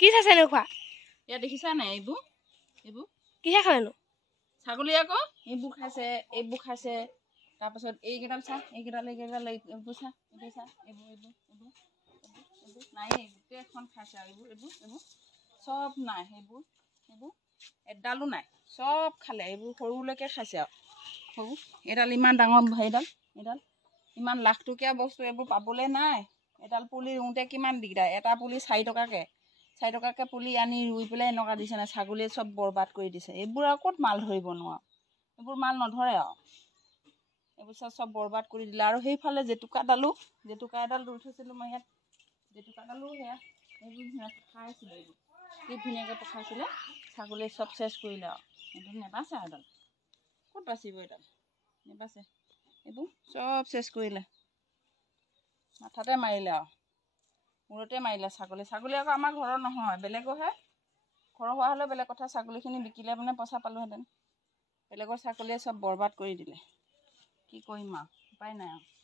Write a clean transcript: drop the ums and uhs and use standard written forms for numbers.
কি চাইছে নোখোৱা ইয়াত দেখিছা নাই এইবোৰ কিহে খালেনো ছাগলী আকৌ এইবোৰ খাইছে তাৰপাছত এইকেইডাল চা এইবোৰ চা এইবোৰ নাই গোটেইখন খাইছে আৰু এইবোৰ চব নাই সেইবোৰ এডালো নাই চব খালে এইবোৰ সৰুলৈকে খাইছে আৰু সৰু এইডাল ইমান ডাঙৰ এইডাল ইমান লাখ টকীয়া বস্তু এইবোৰ পাবলৈ নাই এডাল পুলি ৰুওঁতে কিমান দিগদাৰ এটা পুলি 4 টকাকৈ পুলি আনি ৰুই পেলাই এনেকুৱা দিছে না ছাগলীয়ে চব বৰবাদ কৰি দিছে এইবোৰ আৰু ক'ত মাল ধৰিব নোৱাৰো এইবোৰ মাল নধৰে আৰু এইবোৰ চব বৰবাদ কৰি দিলে আৰু সেইফালে জেতুকা এডাল ৰুই থৈছিলোঁ মই ইয়াত জেতুকাডালো সেয়া এইবোৰ পকাইছিলে এইবোৰ কি ধুনীয়াকৈ পকাইছিলে ছাগলীয়ে চব চেচ কৰিলে আৰু এইটো নেবাচে এডাল ক'ত বাচিব এডাল নেবাচে এইবোৰ চব চেচ কৰিলে মাথাতে মাৰিলে আৰু মূৰতে মাৰিলে ছাগলী আকৌ আমাৰ ঘৰৰ নহয় বেলেগৰহে ঘৰৰ হোৱা হ'লে বেলেগ কথা ছাগলীখিনি বিকিলে মানে পইচা পালোহেঁতেন বেলেগৰ ছাগলীয়ে চব বৰবাদ কৰি দিলে কি কৰিম আৰু উপায় নাই আৰু